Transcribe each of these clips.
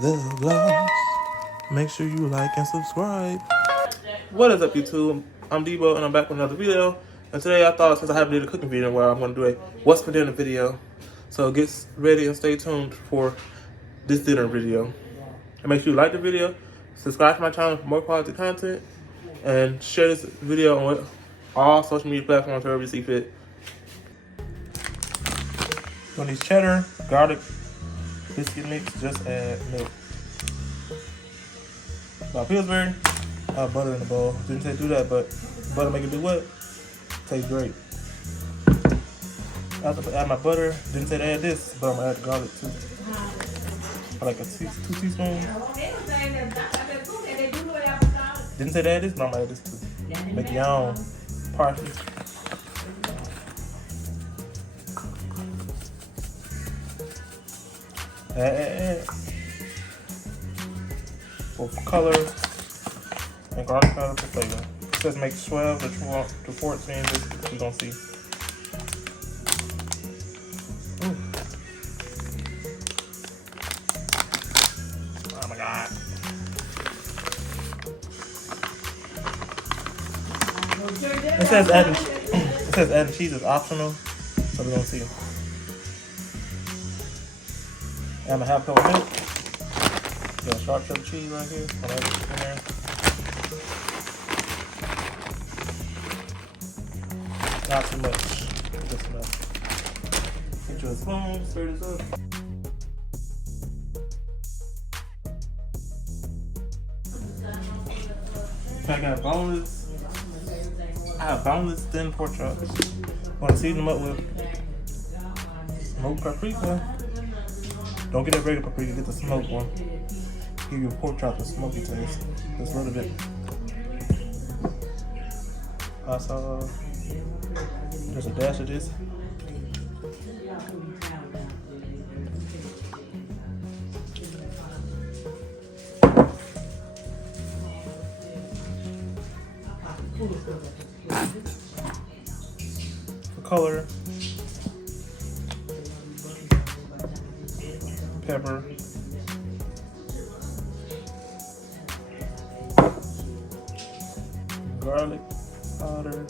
the vlogs. Make sure you like and subscribe. What is up, YouTube? I'm Debo and I'm back with another video. And today I thought, since I haven't did a cooking video where I'm going to do a what's for dinner video. So get ready and stay tuned for this dinner video. And make sure you like the video, subscribe to my channel for more quality content, and share this video on all social media platforms wherever you see fit. On these cheddar, garlic, biscuit mix, just add milk. Now Pillsbury, I have butter in the bowl. Didn't say do that, but butter make it do what? Tastes great. After I add my butter, didn't say to add this, but I'm gonna add the garlic too. I like 2 teaspoons. Didn't say to add this, but I'm gonna add this too. Make your own parsley. Add. For color and garlic powder for flavor. It says make 12 to 14. This we're gonna see. Ooh. Oh my god. It says adding cheese is optional, so we're gonna see. And a half cup of milk. Got a sharp cheddar cheese right here. I'll add it in there. Not too much. Just enough. Get you a spoon, stir this up. I got boneless. I have boneless thin pork chops. Want to season them up with smoked paprika. Don't get that regular paprika, get the smoked one. Give your pork chops a smoky taste. Just a little bit. Hot sauce. There's a dash of this. For color. Pepper. Garlic powder.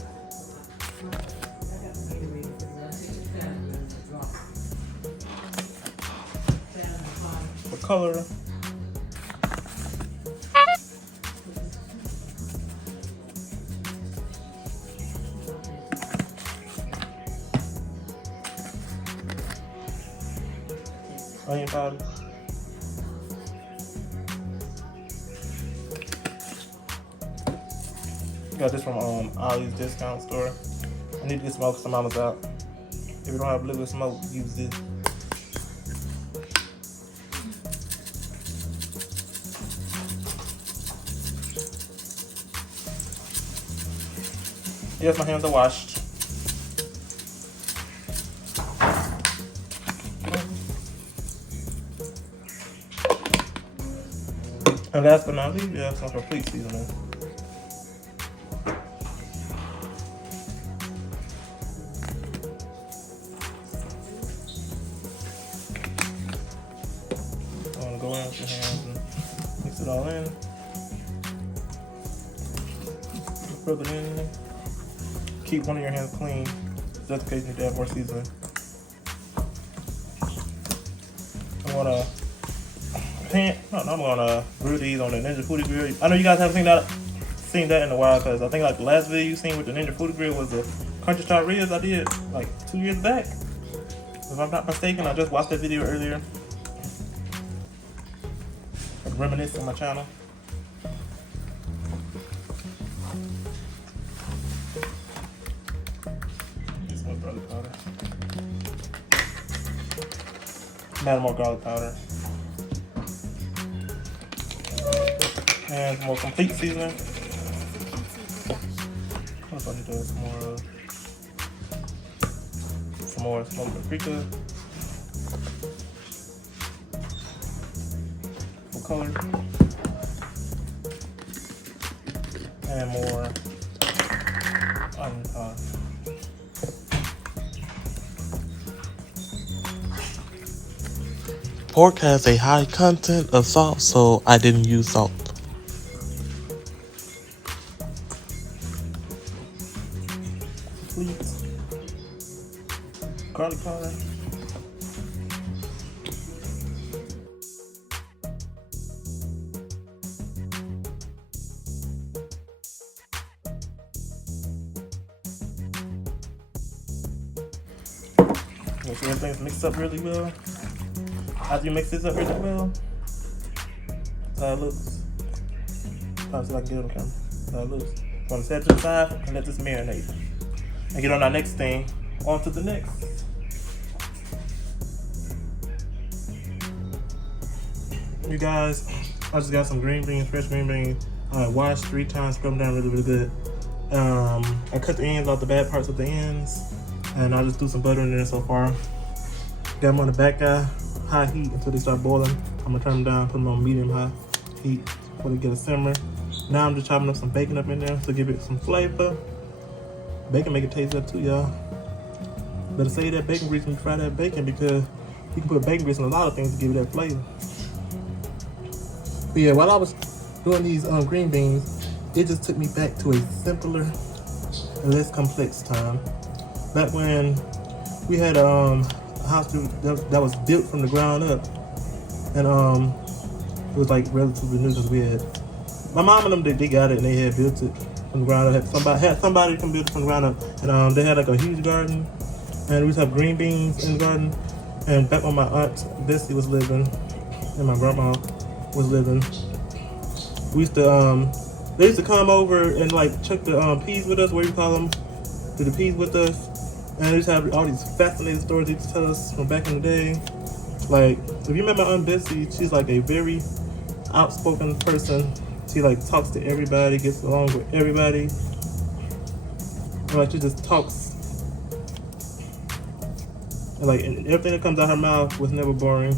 For color. Onion powder. Got this from Ollie's discount store. I need to get smoke some mama's out. If you don't have liquid smoke, use this. Yes, my hands are washed. And last but not least, we have some complete seasoning. I want to go in with your hands and mix it all in. Rub it in. Keep one of your hands clean, just in case you need to add more seasoning. I'm gonna grill these on the Ninja Foodie Grill. I know you guys haven't seen that in a while, because I think like the last video you seen with the Ninja Foodie Grill was the Country Style ribs I did like 2 years back. If I'm not mistaken, I just watched that video earlier. Like reminisce on my channel. Get some garlic powder. Add more garlic powder. And some more complete seasoning. What if I need to add some more smoked paprika for color, and more onion powder. pork has a high content of salt, so I didn't use salt. Sweet garlic powder. Make sure everything's mixed up really well. After you mix this up really well, that's how it looks. I'll see if I can get it on camera. That's how it looks. So I'm gonna set it to the side and let this marinate. And get on our next thing, on to the next. You guys, I just got some green beans, fresh green beans. I washed 3 times, scrubbed them down really, really good. I cut the ends off, the bad parts of the ends, and I just threw some butter in there so far. Got them on the back high heat until they start boiling. I'm gonna turn them down, put them on medium high heat before they get a simmer. Now I'm just chopping up some bacon up in there to give it some flavor. Bacon make it taste up too, y'all. Better save that bacon grease when you fry that bacon, because you can put bacon grease in a lot of things to give it that flavor. But yeah, while I was doing these green beans, it just took me back to a simpler and less complex time. Back when we had a house that was built from the ground up, and it was like relatively new because we had my mom and them, they got it and they had built it from the ground up. Had somebody come build it from the ground up, and they had like a huge garden, and we used to have green beans in the garden. And back when my aunt Bessie was living and my grandma was living, we used to they used to come over and like check the peas with us, what you call them, do the peas with us. And they used to have all these fascinating stories they used to tell us from back in the day. Like, if you met my Aunt Bessie, she's like a very outspoken person. She like talks to everybody, gets along with everybody. And, like, she just talks. And, like, and everything that comes out her mouth was never boring.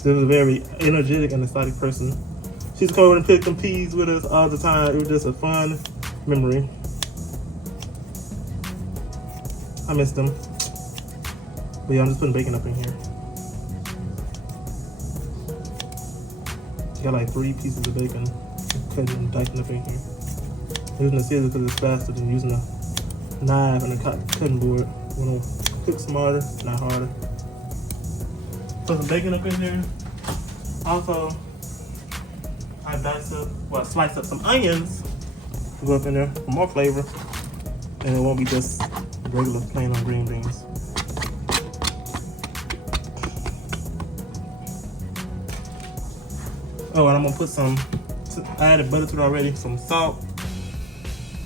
She was a very energetic and exciting person. She used to come over and pick some peas with us all the time. It was just a fun memory. I miss them. But yeah, I'm just putting bacon up in here. Got like 3 pieces of bacon, cutting and dicing up in here. I'm using the scissors because it's faster than using a knife and a cutting board. You want to cook smarter, not harder. Put some bacon up in here. Also, I slice up some onions to go up in there for more flavor, and it won't be just regular plain on green beans. Oh, and I'm gonna put some, I added butter to it already, some salt,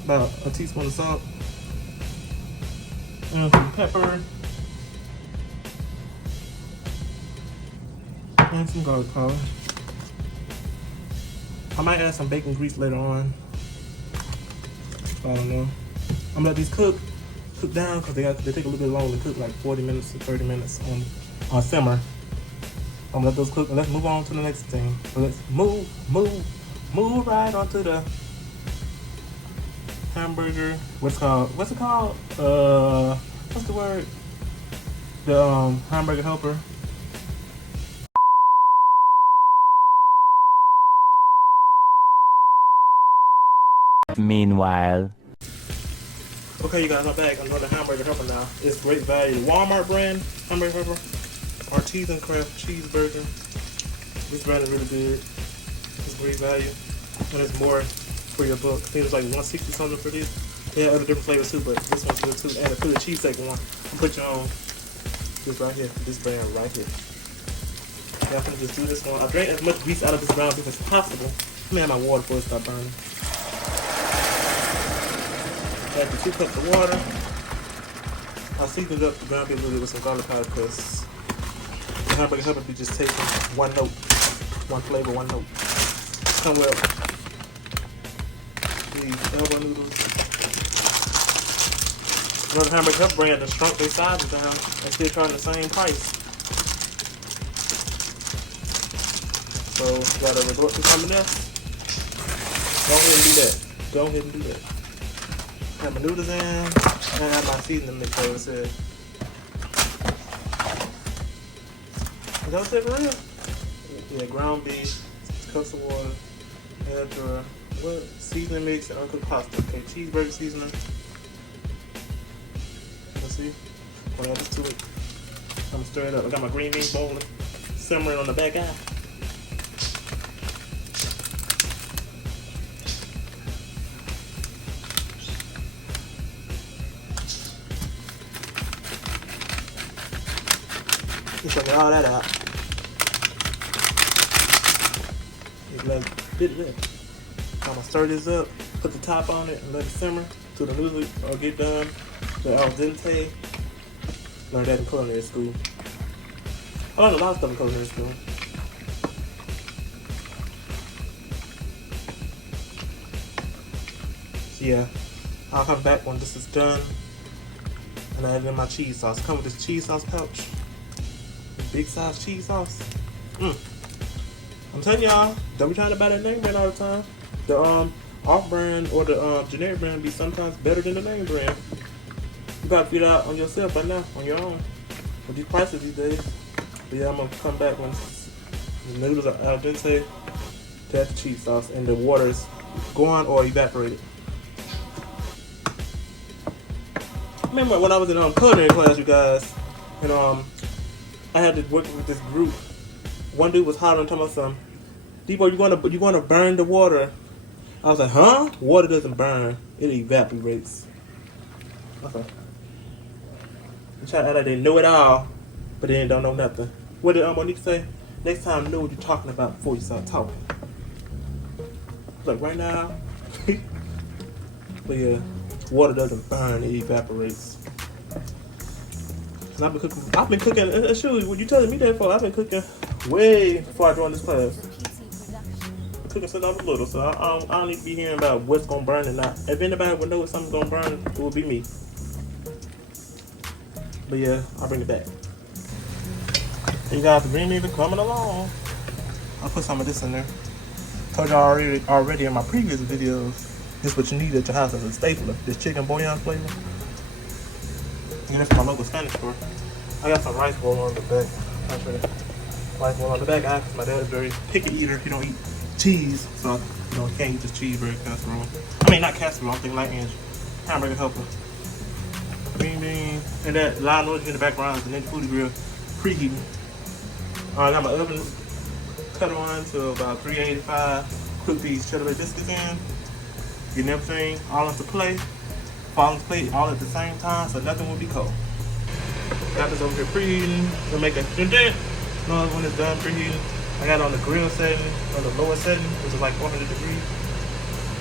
about a teaspoon of salt, and some pepper, and some garlic powder. I might add some bacon grease later on. I don't know. I'm gonna let these cook down because they take a little bit longer to cook, like 40 minutes to 30 minutes on simmer. I'm gonna let those cook and let's move on to the next thing. So let's move right onto the hamburger. What's it called? What's the word? The hamburger helper. Meanwhile. Okay, you guys, I'm back. I'm doing the hamburger helper now. It's great value. Walmart brand hamburger helper. Artisan craft cheeseburger. This brand is really good. It's great value. And it's more for your buck. I think it's like $160 something for this. They have other different flavors too, but this one's good too. And the Philly cheesesteak one. I'll put you on this right here. This brand right here. Yeah, I'm gonna just do this one. I drank as much grease out of this ground beef as possible. Let me add my water before it starts burning. Add the 2 cups of water. I seasoned up the ground beef a little bit with some garlic powder because the hamburger helper be just tasting one note, one flavor, one note. Come well. These elbow noodles. Another hamburger helper brand that shrunk their sizes down and still charging the same price. So gotta resort to something else. Go ahead and do that. Go ahead and do that. Have my noodles in, and I have my seasoning mix over said. Is that what it for real? Yeah, ground beef, cups of water, add your what? Seasoning mix and uncooked pasta. Okay, cheeseburger seasoning. Let's see. I'll add this to it. I'm gonna stir it up. I got my green beans boiling, simmering on the back eye. Just get all that out. Let it in. I'm gonna stir this up, put the top on it, and let it simmer till the noodles get done. The al dente. Learned that in culinary school. I learned a lot of stuff in culinary school. So yeah, I'll come back when this is done and I add in my cheese sauce. Come with this cheese sauce pouch. Big size cheese sauce. I'm telling y'all, don't be trying to buy that name brand all the time. The off-brand or the generic brand be sometimes better than the name brand. You gotta figure it out on yourself right now, on your own. With these prices these days. But yeah, I'm gonna come back when the noodles are al dente to add the cheese sauce and the water is gone or evaporated. I remember when I was in culinary class, you guys, and I had to work with this group. One dude was hollering, talking about something. Debo, you gonna burn the water? I was like, huh? Water doesn't burn; it evaporates. Okay. I'm trying to act like they know it all, but they don't know nothing. What did Monique say? Next time, know what you're talking about before you start talking. Like right now. But yeah, water doesn't burn; it evaporates. And I've been cooking. Shoot, what you telling me that for? I've been cooking way before I joined this class. I'm cooking since I was little, so I don't need to be hearing about what's gonna burn and not. If anybody would know if something's gonna burn, it would be me. But yeah, I'll bring it back. You guys, the green beans are coming along. I'll put some of this in there. Told y'all already in my previous videos, this is what you need at your house as a stapler. This chicken bouillon flavor. Get it from my local Spanish store. I got some rice bowl on the back. I'll show you. Rice bowl on the back. My dad is very picky eater. He don't eat cheese, so he can't eat this cheeseburger casserole. I mean, not casserole. I'm thinking like hamburger helper. Green beans and that loud noise in the background is the Ninja Foodie Grill preheating. I got my oven cut on to about 385. Cook these cheddar bay biscuits in. Getting everything all into play. Fall into plate all at the same time, so nothing will be cold. Got this over here preheating to make a dent. Another one is done preheating. I got it on the grill setting, on the lower setting, which is like 400 degrees.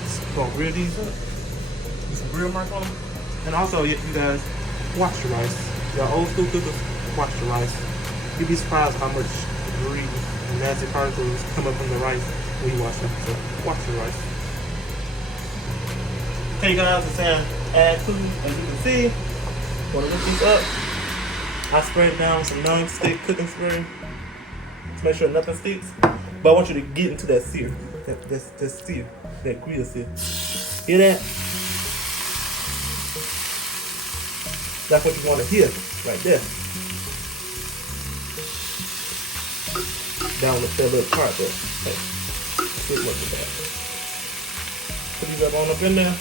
Just gonna grill these up. Get some grill marks on them. And also, you guys, wash your rice. Y'all old school cookers, wash your rice. You'd be surprised how much debris and nasty particles come up from the rice when you wash it. So, wash your rice. Okay, guys, it's saying add food. As you can see, want to whip these up. I sprayed down with some non-stick cooking spray to make sure nothing sticks. But I want you to get into that sear, that sear, that grill sear. Hear that? That's what you want to hear, right there. Down with that little part there. Hey, good work with that. Put these up in there.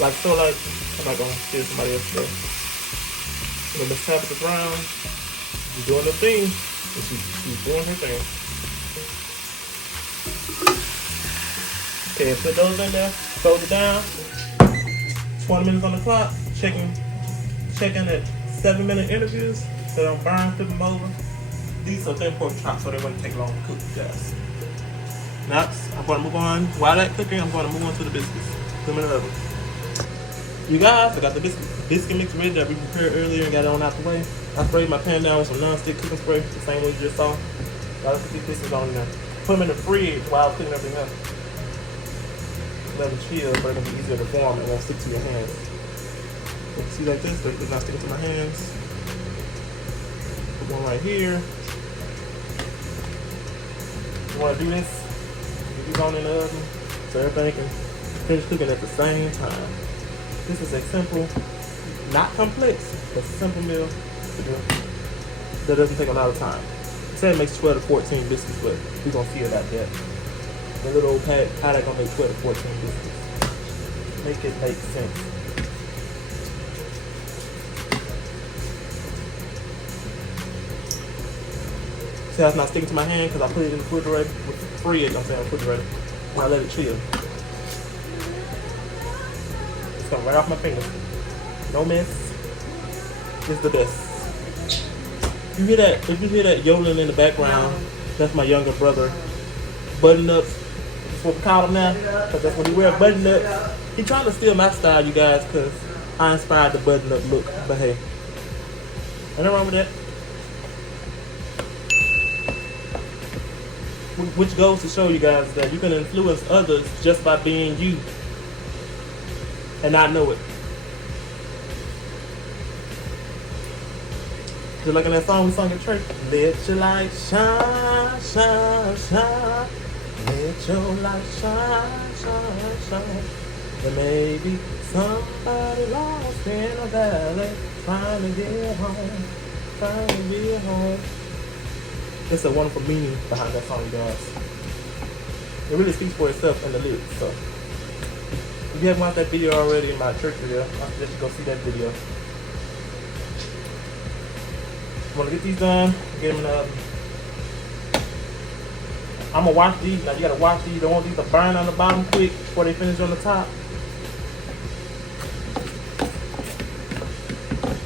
Like so, like, I'm not gonna steal somebody else there. When Miss Tabitha Brown is doing her thing, and she's doing her thing. Okay, put those in there, close it down. 20 minutes on the clock, checking at 7-minute interviews, so they don't burn, flip them over. These are thin pork chops, so they wouldn't take long to cook, guys. Next, I'm going to move on. While that's cooking, I'm going to move on to the biscuits. Put them in the oven. You guys, I got the biscuit mix ready that we prepared earlier and got it on out the way. I sprayed my pan down with some non-stick cooking spray, the same way you just saw. Got to put these biscuits on there. Put them in the fridge while I was cooking everything else. Let them chill, so it's going to be easier to form and won't stick to your hands. See like this, they're not sticking to my hands. Put one right here. You want to do this? Get these on in the oven so everything can finish cooking at the same time. This is a simple, not complex, but simple meal to do. That doesn't take a lot of time. It said it makes 12 to 14 biscuits, but we're gonna see about that. The little old pad gonna make 12 to 14 biscuits. Make it make sense. See how it's not sticking to my hand because I put it in the refrigerator with the fridge. I'm saying refrigerator, and I let it chill. It's coming right off my finger. No mess. It's the best. You hear that? If you hear that yodeling in the background, that's my younger brother. Button ups. That's what we call him now, because that's when he wears button ups. He trying to steal my style, you guys, because I inspired the button up look. But hey, nothing wrong with that. Which goes to show you guys that you can influence others just by being you and not know it. Just like in that song we sung at church. Let your light shine, shine, shine. Let your light shine, shine, shine. There may be somebody lost in a valley trying to get home, trying to get home. It's a wonderful meaning behind that song, guys. It really speaks for itself in the lyrics. So, if you haven't watched that video already in my church video, I suggest you go see that video. I'm gonna get these done, get them in the oven. I'm gonna wash these. Now you gotta wash these. You don't want these to burn on the bottom quick before they finish on the top.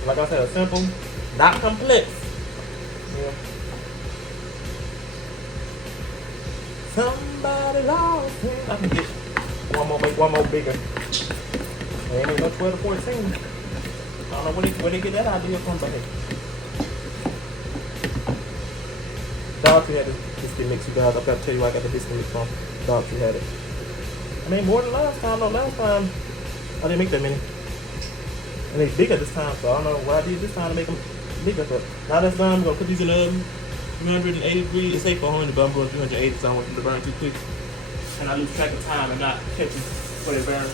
Like I said, simple, not complex. Yeah. Somebody lost me. I can get one more, make one more bigger. There ain't no 12 to 14. I don't know where they get that idea from, but hey. Dog Tree had this biscuit mix, you guys. I've got to tell you where I got the biscuit mix from. Dog Tree had it. I mean, more than last time. No, last time I didn't make that many. And they bigger this time, so I don't know what I did this time to make them bigger. But now that's done, I'm going to put these in the oven. 380 degrees. It's safe for 100, but I'm going 380 so I don't want them to burn too quick. And I lose track of time and not catch them before they burn.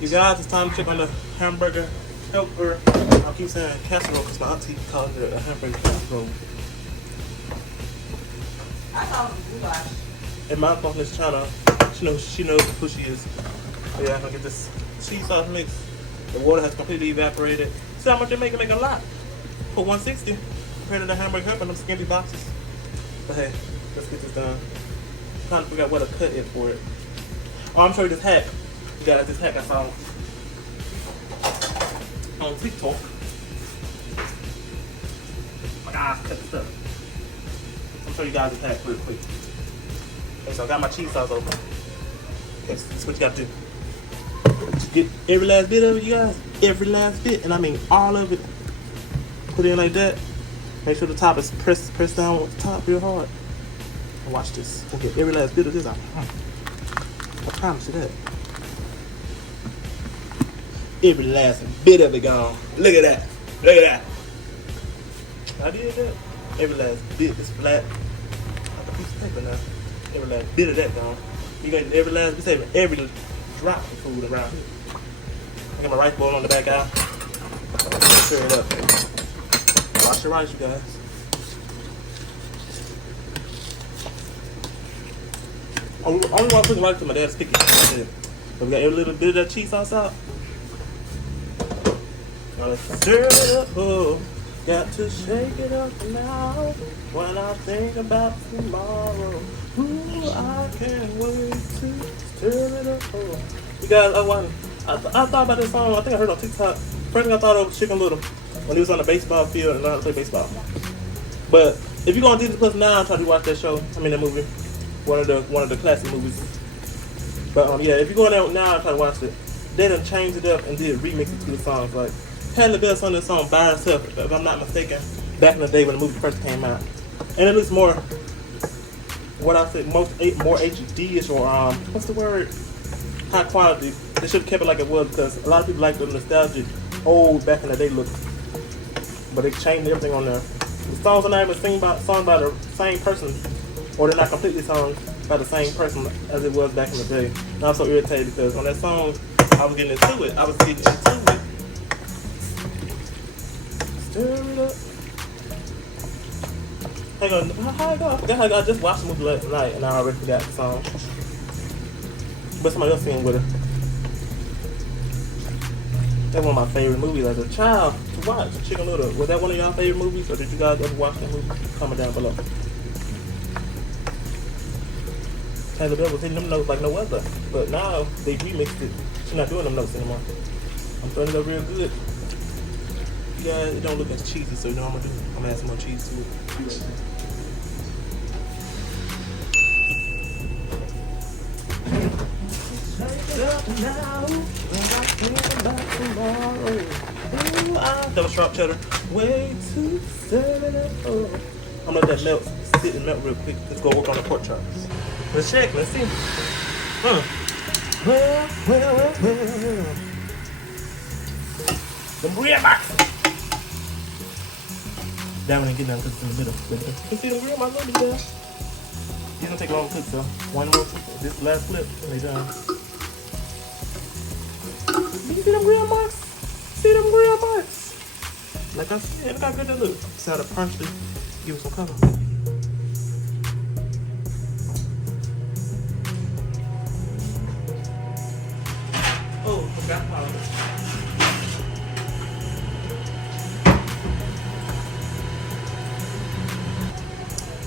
You guys, it's time to check on the hamburger helper. I keep saying casserole because my auntie calls it a hamburger casserole. I thought it was goulash. And my on this channel, she knows who she is. So yeah, I'm gonna get this cheese sauce mix. The water has completely evaporated. See how much they make? It make a lot. For $160 compared to the hamburger helper and them skimpy boxes. But hey, let's get this done. I'm trying to figure out where to cut it for it. Oh, I'm showing you this hack. You got this hack I saw on TikTok. My eyes cut this up. I'm showing you guys this hack real quick. Okay, so I got my cheese sauce open. Okay, so this is what you gotta do. Get every last bit of it, you guys. Every last bit, and I mean all of it. Put it in like that. Make sure the top is pressed down with the top real hard. And watch this. Okay, every last bit of this out. I promise you that. Every last bit of it gone. Look at that. Look at that. I did that. Every last bit is flat. Like a piece of paper now. Every last bit of that gone. You got every last bit, saving every drop of food around here. I got my rice bowl on the back out. Stir it up. Wash your rice, you guys. Only one putting rice to my dad's cookie. So we got every little bit of that cheese sauce out. Now let's stir it up. Oh, got to shake it up now. When I think about tomorrow, ooh, I can't wait to stir it up. Oh. You guys, I thought about this song. I think I heard on TikTok. First thing I thought of was Chicken Little when he was on the baseball field and learned how to play baseball. But if you go on Disney Plus now, try to watch that show. I mean that movie, one of the classic movies. But yeah, if you go in there now and try to watch it, they done changed it up and did remixes to the songs. Like Patti LaBelle sung this song by herself, if I'm not mistaken, back in the day when the movie first came out. And it looks more, what I said, more HD-ish or what's the word? High quality. They should have kept it like it was because a lot of people like the nostalgic old back in the day look. But they changed everything on there. The songs are not even sung by the same person, or they're not completely sung by the same person as it was back in the day. And I'm so irritated because on that song, I was getting into it. Stir it up. Hang on, how I go? I just watched the movie last night and I already forgot the song. But somebody else sang with her. That's one of my favorite movies as a child to watch. Chicken Little. Was that one of y'all favorite movies, or did you guys ever watch that movie? Comment down below. Taylor Bell was hitting them notes like no other, but now they remixed it. She's not doing them notes anymore. I'm throwing it up real good. You guys, it don't look as cheesy, so you know what I'm gonna do? I'm gonna add some more cheese to it. Double sharp cheddar. Way to set it up. I'm gonna let that melt, sit and melt real quick. Let's go work on the pork chops. Let's check. Let's see. Well. The real box. That one ain't getting done because it's in the middle. You see the real my little there. It's gonna take a long to cook, so one more. This last flip, and they done. You see them grill marks? See them grill marks? Like I said, look how good they look. Just how to partially give it some color. Oh, forgot powder.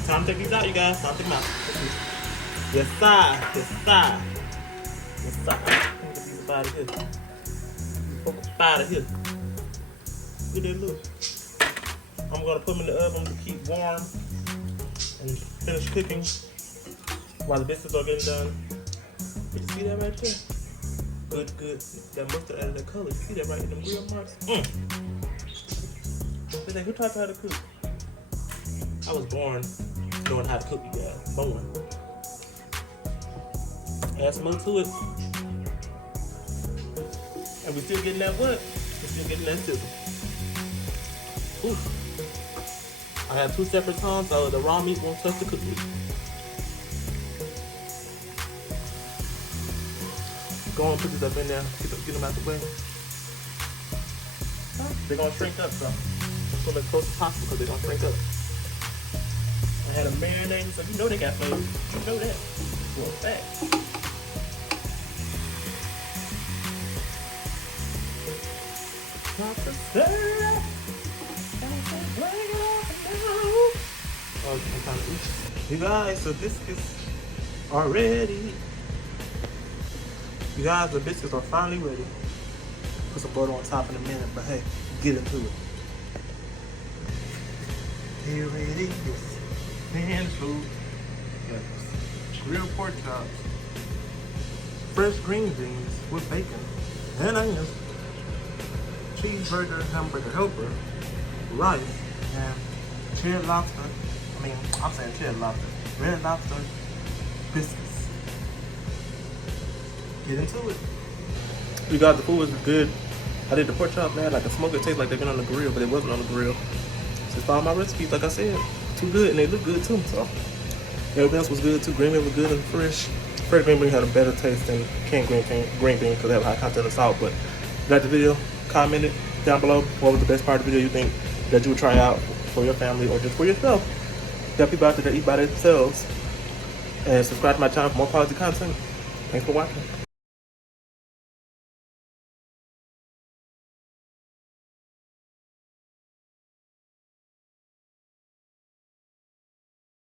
Time to take these out, you guys. Time to take them out. Yes, sir. Yes, sir. Yes, sir. Get these out of here. Out of here. Look at that look. I'm gonna put them in the oven to keep warm and finish cooking while the biscuits are getting done. You see that right there? Good. That mustard added that color. You see that right in them grill marks? Who taught you how to cook? I was born knowing how to cook, you guys. Born. Add some more to it. And we still getting that what? We're still getting that sizzle. Ooh. I have two separate tongs, so the raw meat won't touch the cooked meat. Go on, put this up in there. Get them out the way. They're gonna shrink up, so I'm gonna as close as possible because they're gonna shrink up. I had a marinade, so you know they got flavor. You know that. For a fact. You guys, so biscuits are ready. You guys, the biscuits are finally ready. Put some butter on top in a minute, but hey, get into it. Here it is. Man food. Yes. Grilled pork chops. Fresh green beans with bacon and onions. Cheeseburger, hamburger helper, rice, and cherry lobster. I'm saying cherry lobster. Red lobster biscuits. Get into it. You guys, the food was good. I did the pork chop, man. Like the smoke, it tastes like they've been on the grill, but it wasn't on the grill. Just follow my recipes, like I said. Too good, and they look good too. So everything else was good too. Green bean was good and fresh. Fresh green bean had a better taste than canned green bean because they have a high content of salt. But if you liked the video, comment it down below. What was the best part of the video you think that you would try out for your family or just for yourself? There are people out there that eat by themselves. And subscribe to my channel for more quality content. Thanks for watching.